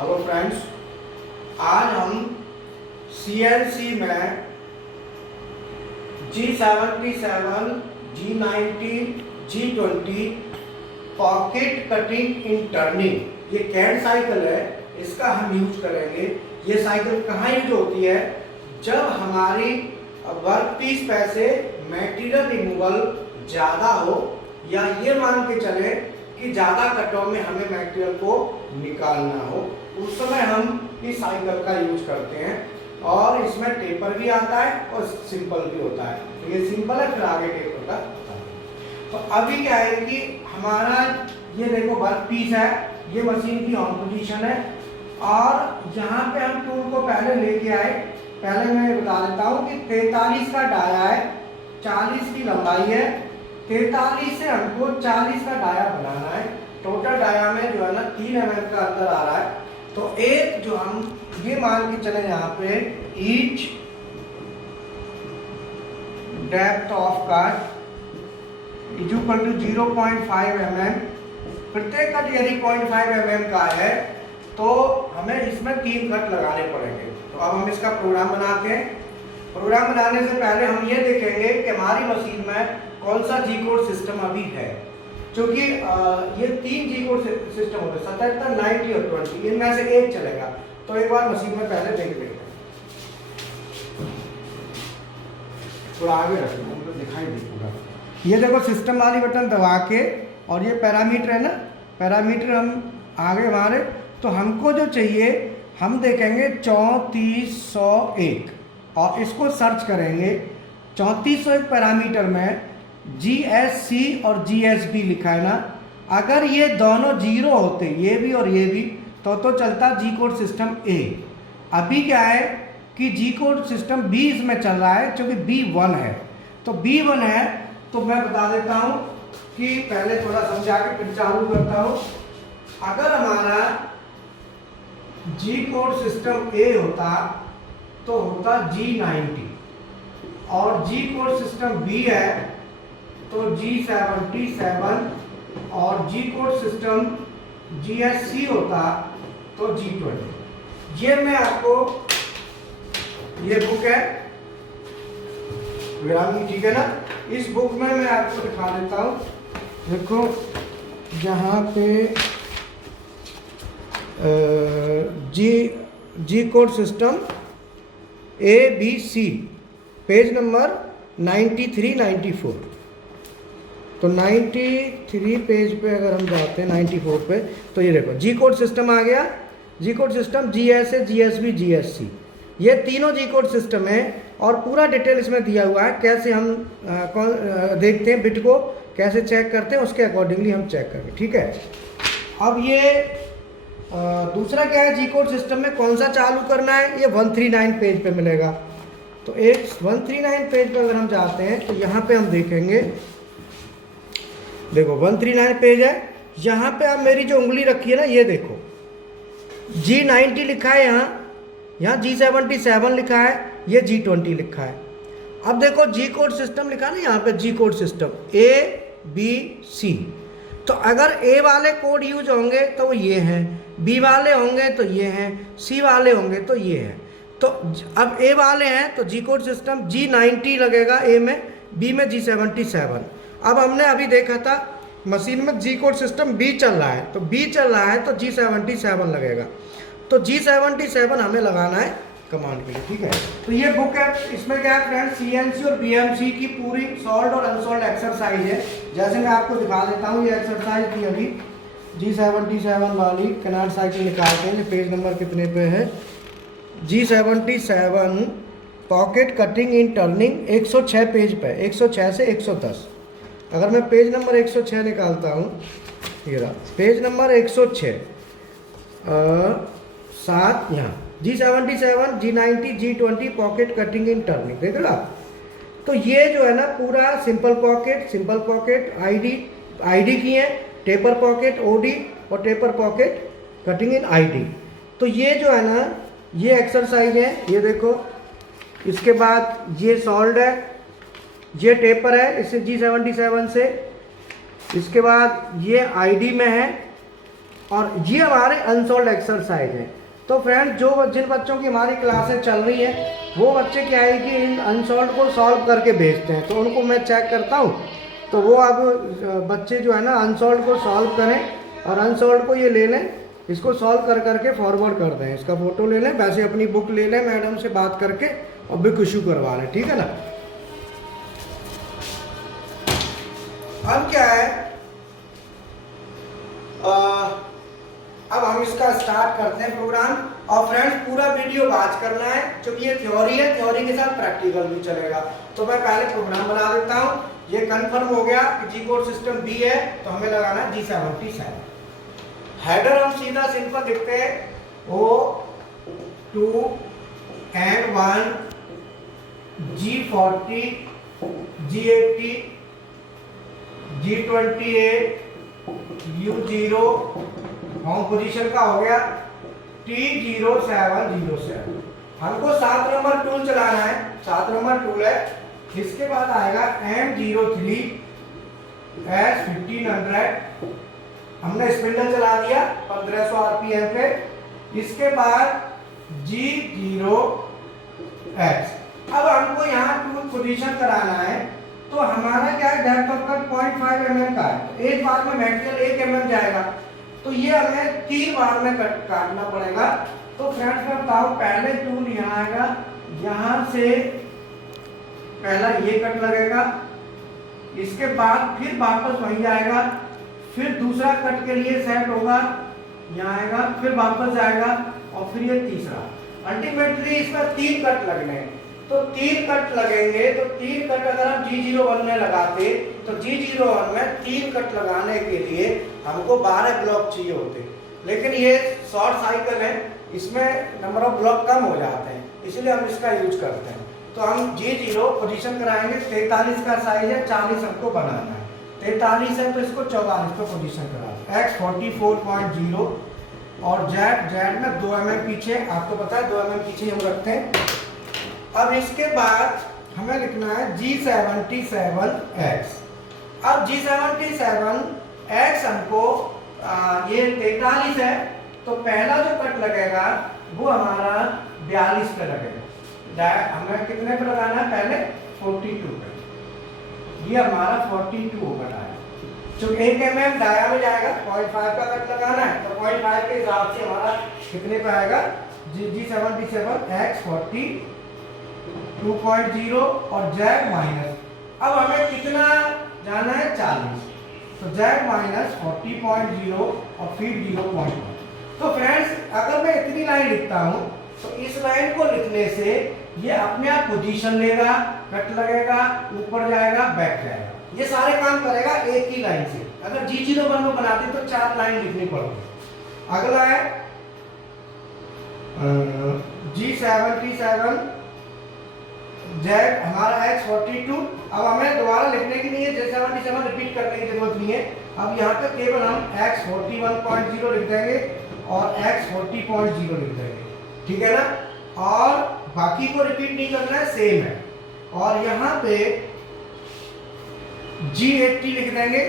Hello friends, आज हम CNC में G77, G90, G20 pocket cutting in turning, ये कैड साइकिल है, इसका हम यूज करेंगे। ये साइकिल कहाँ यूज होती है? जब हमारी वर्क पीस पे से मटेरियल रिमूवल ज़्यादा हो, या ये मान के चले कि ज़्यादा कटऑफ में हमें मटेरियल को निकालना हो, उस समय हम इस साइकिल का यूज करते हैं। और इसमें टेपर भी आता है और सिंपल भी होता है। तो ये सिंपल है, फिर आगे टेपर का होता है। तो अभी क्या है कि हमारा ये देखो वर्क पीस है, ये मशीन की ऑन पोजीशन है, और यहाँ पे हम टूल को पहले लेके आए। पहले मैं बता देता हूँ कि 43 का डाया है, 40 की लंबाई है, 43 से हमको 40 का डाया बनाना है। टोटल डाया में जो है ना 3 mm का अंतर आ रहा है। तो एक जो हम ये मान के चले यहाँ पे each depth of cut is equal to 0.5 mm। प्रत्येक कट यदि 0.5 mm का है तो हमें इसमें 3 कट लगाने पड़ेंगे। तो अब हम इसका प्रोग्राम बनाते हैं। प्रोग्राम बनाने से पहले हम ये देखेंगे कि हमारी मशीन में कौन सा जी कोड सिस्टम अभी है। क्योंकि ये 3 जी कोड सिस्टम होते हैं, 77, 90 और 20, इनमें से एक चलेगा। तो एक बार मशीन में पहले देख लेते हैं। थोड़ा आगे रखें, हमको दिखाई दे पूरा। ये देखो सिस्टम वाली बटन दबा के, और ये पैरामीटर है ना, पैरामीटर हम आगे हमारे, तो हमको जो चाहिए हम देखेंगे 3401 और इसको सर्च करेंगे। 3401 पैरामीटर में GSC और GSB लिखा है ना। अगर ये दोनों जीरो होते, ये भी और ये भी, तो चलता जी कोड सिस्टम A। अभी क्या है कि जी कोड सिस्टम B इसमें चल रहा है, क्योंकि B1 है। तो B1 है, तो मैं बता देता हूँ कि पहले थोड़ा समझा के फिर चालू करता हूँ। अगर हमारा जी कोड सिस्टम A होता तो होता G90, और जी कोड सिस्टम B है तो G77, और जी कोड सिस्टम GSC होता तो G20। ये मैं आपको, ये बुक है विरामी, ठीक है ना। इस बुक में मैं आपको दिखा देता हूँ। देखो जहाँ पे G code system ABC, page number 93, 94। तो 93 पेज पे अगर हम जाते हैं 94 पे, तो ये देखो जी कोड सिस्टम आ गया। G code system GSA, GSB, GSC, ये तीनों जी कोड सिस्टम है, और पूरा डिटेल इसमें दिया हुआ है। कैसे हम देखते हैं बिट को, कैसे चेक करते हैं, उसके अकॉर्डिंगली हम चेक करेंगे, ठीक है। अब ये दूसरा क्या है, जी कोड सिस्टम में कौन सा चालू करना है, ये 139 पेज पे मिलेगा। तो एक 139 पेज पे अगर हम जाते हैं तो यहाँ पे हम देखेंगे, देखो 139 पेज है। यहाँ पे आप मेरी जो उंगली रखी है ना, ये देखो G90 लिखा है, यहाँ G77 लिखा है, ये G20 लिखा है। अब देखो जी कोड सिस्टम लिखा है ना यहाँ पे, जी कोड सिस्टम ABC। तो अगर A वाले कोड यूज होंगे तो वो ये हैं, B वाले होंगे तो ये हैं, C वाले होंगे तो ये हैं। तो अब A वाले हैं तो जी कोड सिस्टम G90 लगेगा A में, B में G77। अब हमने अभी देखा था मशीन में जी कोड सिस्टम B चल रहा है, तो B चल रहा है तो G77 लगेगा। तो G77 हमें लगाना है कमांड के लिए, ठीक है। तो ये बुक है, इसमें क्या है फ्रेंड्स, CNC और BMC की पूरी सॉल्व और अनसॉल्व एक्सरसाइज है। जैसे मैं आपको दिखा देता हूँ, ये एक्सरसाइज थी अभी G77 वाली, कनाड साइकिल निकालते हैं। पेज नंबर कितने पे है? G77 pocket cutting in turning 106 page पे, 106 से 110। अगर मैं पेज नंबर 106 निकालता हूँ, ये रहा पेज नंबर 106, 7 यहाँ G77, G90, G20 pocket cutting in turning, देख रहा। तो ये जो है ना पूरा सिंपल पॉकेट आईडी की है, टेपर पॉकेट OD, और taper pocket cutting in ID। तो ये जो है ना ये एक्सरसाइज है, ये देखो। इसके बाद ये सॉल्व है, ये टेपर है इससे G77 से। इसके बाद ये ID में है, और ये हमारे अनसॉल्व एक्सरसाइज है। तो फ्रेंड्स जिन बच्चों की हमारी क्लासेस चल रही है वो बच्चे क्या है कि इन अनसॉल्व को सॉल्व करके भेजते हैं, तो उनको मैं चेक करता हूँ। तो वो अब बच्चे जो है ना अनसॉल्व को सॉल्व करें और अनसॉल्व को ये ले लें, इसको सॉल्व कर करके फॉरवर्ड कर दें, इसका फ़ोटो ले लें, वैसे अपनी बुक ले लें, मैडम से बात करके और बुक इशू करवा लें, ठीक है ना। अब क्या है, अब हम इसका स्टार्ट करते हैं प्रोग्राम। और फ्रेंड्स पूरा वीडियो वॉच करना है क्योंकि ये थ्योरी है, थ्योरी के साथ प्रैक्टिकल भी चलेगा। तो मैं पहले प्रोग्राम बना देता हूँ। ये कंफर्म हो गया कि जी कोड सिस्टम बी है, तो हमें लगाना है G77। हेडर हम सीधा सिंपल लिखते हैं O2 N1 G40 G80 G28 U0, home position का हो गया T0707। हमको 7 नंबर टूल चलाना है, 7 नंबर टूल है। इसके बाद आएगा M03 S1500, हमने स्पिंडल चला दिया 1500 RPM पे। इसके बाद G0X। अब हमको यहाँ टूल पोजीशन कराना है, तो हमारा क्या है, डेप्थ ऑफ कट 0.5 mm का है, तो एक बार में मटेरियल 1 mm जाएगा, तो ये हमें 3 बार में कट काटना पड़ेगा। तो फ्रेंड्स मैं बताऊं, पहले टूल यहाँ आएगा, यहाँ से पहला ये कट लगेगा, इसके बाद फिर वापस वहीं जाएगा, फिर दूसरा कट के लिए सेट होगा, यहाँ आएगा, फिर वापस जाएगा, और फिर ये तीसरा। अल्टीमेटली इसमें 3 कट लगने हैं, तो 3 कट लगेंगे। तो 3 कट अगर हम G01 में लगाते, तो G01 में 3 कट लगाने के लिए हमको 12 ब्लॉक चाहिए होते, लेकिन ये शॉर्ट साइकिल है, इसमें नंबर ऑफ ब्लॉक कम हो जाते हैं, इसलिए हम इसका यूज करते हैं। तो हम G0 पोजीशन कराएंगे, 43 का साइज है, 40 हमको बनाना है, 43 है तो इसको 44 पे पोजीशन करा। X 44.0 और Z में 2 mm पीछे, आपको पता है 2 mm पीछे हम रखते हैं। अब इसके बाद हमें लिखना है G77X। अब G77X हमको ये 43 है, तो पहला जो कट लगेगा वो हमारा 42 पे लगेगा। हमें कितने पे लगाना है, पहले 42 पे, ये हमारा 42 होगा डाया। जो 1 mm डाया में जाएगा, 0.5 का कट लगाना है, तो 0.5 के हिसाब से हमारा कितने पे आएगा, G77X 42.0 और Z माइनस। अब हमें कितना जाना है, 40, तो Z माइनस 40.0 और फिर 0.1। तो फ्रेंड्स अगर मैं इतनी लाइन लिखता हूं, तो इस लाइन को लिखने से ये अपने आप पोजीशन लेगा, कट लगेगा, ऊपर जाएगा, बैक जाएगा, ये सारे काम करेगा एक ही लाइन से। अगर G01 में बनाते तो 4 लाइन लिखनी पड़ती। अगला है G77 Z हमारा X 42। अब हमें दोबारा लिखने की नहीं है, G77 रिपीट करने की जरूरत नहीं है। अब यहाँ पे केवल हम X 41.0 लिख देंगे और X 40.0 लिख देंगे, ठीक है ना, और बाकी को रिपीट नहीं करना है, सेम है। और यहाँ पे G80 लिख देंगे,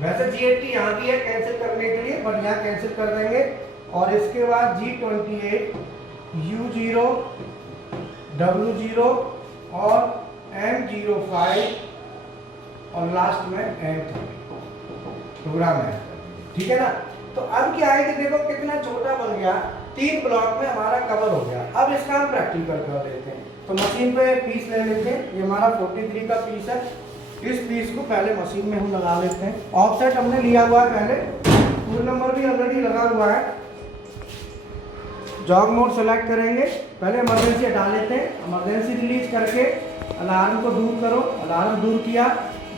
वैसे G80 यहाँ की है कैंसिल करने के लिए, बट यहाँ कैंसिल कर देंगे। और इसके बाद G28 U0 W0 और M05 और लास्ट में M30 प्रोग्राम है, ठीक है ना। तो अब क्या है कि देखो कितना छोटा बन गया, 3 ब्लॉक में हमारा कवर हो गया। अब इसका हम प्रैक्टिकल कर देते हैं। तो मशीन पे पीस ले लेते हैं, ये हमारा 43 का पीस है। इस पीस को पहले मशीन में हम लगा लेते हैं। ऑफसेट हमने लिया हुआ है पहले, टूल नंबर भी ऑलरेडी लगा हुआ है। जॉब मोड सेलेक्ट करेंगे, पहले इमरजेंसी हटा लेते हैं, इमरजेंसी रिलीज करके अलार्म को दूर करो, अलार्म दूर किया,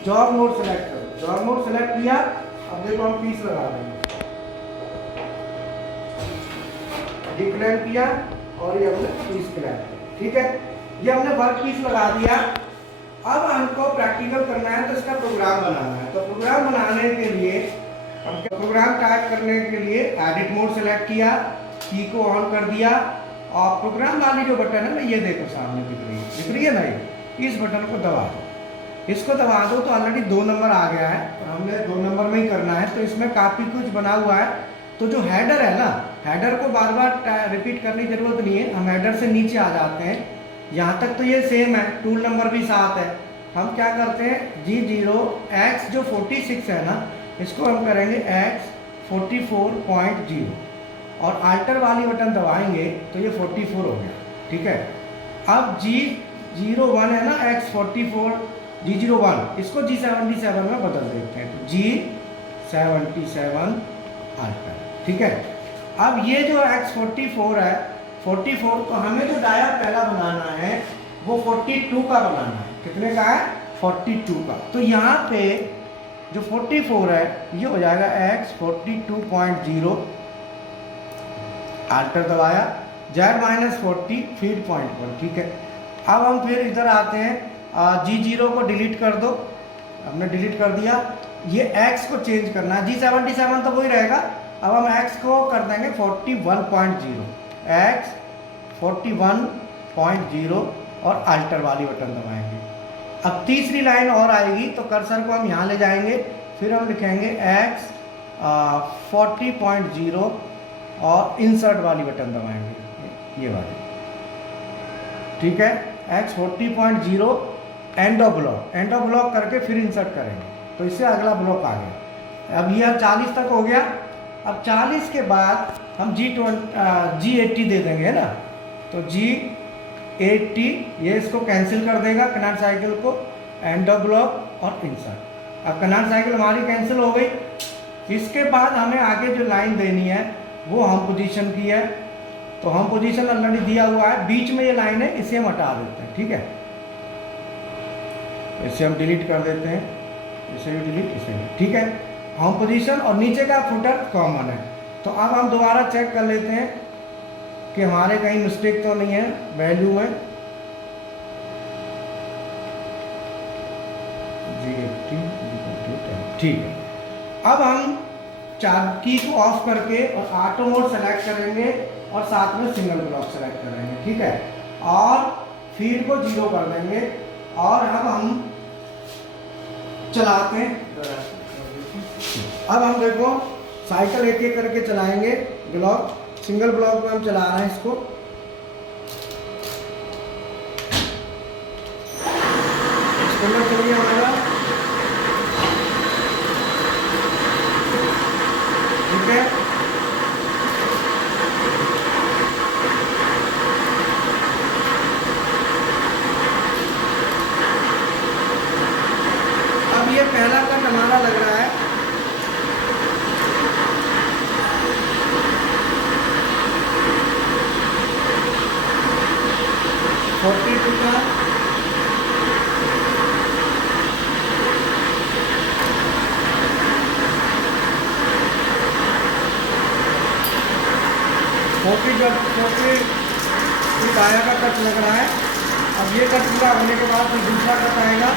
जॉब मोड सेलेक्ट करो, जॉब मोड सेलेक्ट किया। अब देखो हम पीस लगा देंगे, डिक्लेयर किया और ये हमने पीस क्लैम्प, ठीक है, ये हमने वर्क पीस लगा दिया। अब हमको प्रैक्टिकल करना है, तो इसका प्रोग्राम बनाना है। तो प्रोग्राम बनाने के लिए हम प्रोग्राम टाइप करने के लिए एडिट मोड सेलेक्ट किया, की को ऑन कर दिया, और प्रोग्राम वाली जो बटन है ना, ये देखो सामने दिख रही है ना, इस बटन को दबा दो। इसको दबा दो तो ऑलरेडी 2 नंबर आ गया है, और हमने 2 नंबर में ही करना है। तो इसमें काफ़ी कुछ बना हुआ है, तो जो हेडर है ना, हेडर को बार बार रिपीट करने की जरूरत नहीं है, हम हेडर से नीचे आ जाते हैं। यहाँ तक तो ये सेम है, टूल नंबर भी 7 है। हम क्या करते हैं, G0 X जो 46 है ना, इसको हम करेंगे X 44.0 और अल्टर वाली बटन दबाएंगे तो ये 44 हो गया। ठीक है, अब G01 है ना, X44 G01, इसको G77 में बदल देते हैं, तो G77 अल्टर। ठीक है, अब ये जो X44 है, 44 तो हमें जो डाया पहला बनाना है वो 42 का बनाना है। कितने का है, 42 का। तो यहाँ पे जो 44 है ये हो जाएगा X42.0, अल्टर दबाया, Z-40 फीड पॉइंट पर। ठीक है, अब हम फिर इधर आते हैं, G0 को डिलीट कर दो, हमने डिलीट कर दिया। ये X को चेंज करना है, G77 तो वही रहेगा, अब हम X को कर देंगे 41.0, X 41.0 और अल्टर वाली बटन दबाएंगे। अब तीसरी लाइन और आएगी, तो कर्सर को हम यहाँ ले जाएंगे, फिर हम लिखेंगे X 40.0 और इंसर्ट वाली बटन दबाएंगे, ये वाली। ठीक है, X 40.0 एंड ऑफ ब्लॉक करके फिर इंसर्ट करेंगे, तो इससे अगला ब्लॉक आ गया। अब ये 40 तक हो गया। अब 40 के बाद हम G80 दे देंगे, है ना, तो G80 ये इसको कैंसिल कर देगा, कनाड साइकिल को, एंड ऑफ ब्लॉक और इंसर्ट। अब कनाड साइकिल हमारी कैंसिल हो गई। इसके बाद हमें आगे जो लाइन देनी है वो हम पोजीशन की है, तो हम पोजीशन ऑलरेडी दिया हुआ है, बीच में ये लाइन है, इसे हम हटा देते हैं। ठीक है, इसे हम डिलीट कर देते हैं, इसे भी डिलीट, इसे भी। ठीक है, हम पोजीशन और नीचे का फुटर कॉमन है। तो अब हम दोबारा चेक कर लेते हैं कि हमारे कहीं मिस्टेक तो नहीं है वैल्यू में। ठीक है, अब हम की को ऑफ करके और ऑटो मोड सेलेक्ट करेंगे और साथ में सिंगल ब्लॉक सेलेक्ट करेंगे। ठीक है, और फीड को 0 कर देंगे और अब हम चलाते हैं। अब हम देखो साइकिल एक एक करके चलाएंगे, ब्लॉक, सिंगल ब्लॉक में हम चला रहे हैं इसको। चलिए हमारा, ठीक है, अब ये पहला कट हमारा लग रहा है, का 40 दाया का कट लग रहा है। अब ये कट पूरा होने के बाद फिर दूसरा कट आएगा,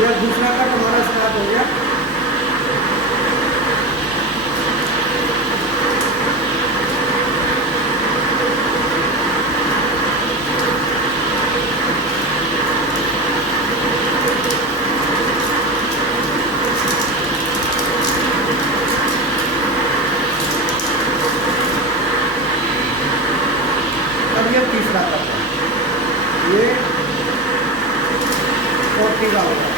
ये दूसरा कट हमारा स्टार्ट हो गया। अब ये तीसरा कट है, ये 40 का होगा।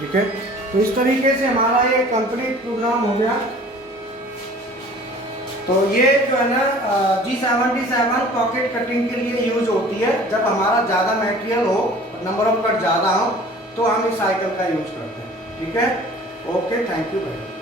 ठीक है। तो इस तरीके से हमारा ये कंप्लीट प्रोग्राम हो गया। तो ये जो है ना G77 पॉकेट कटिंग के लिए यूज होती है। जब हमारा ज़्यादा मटेरियल हो, नंबर ऑफ कट ज़्यादा हो, तो हम इस साइकिल का यूज करते हैं। ठीक है, okay, thank you very much.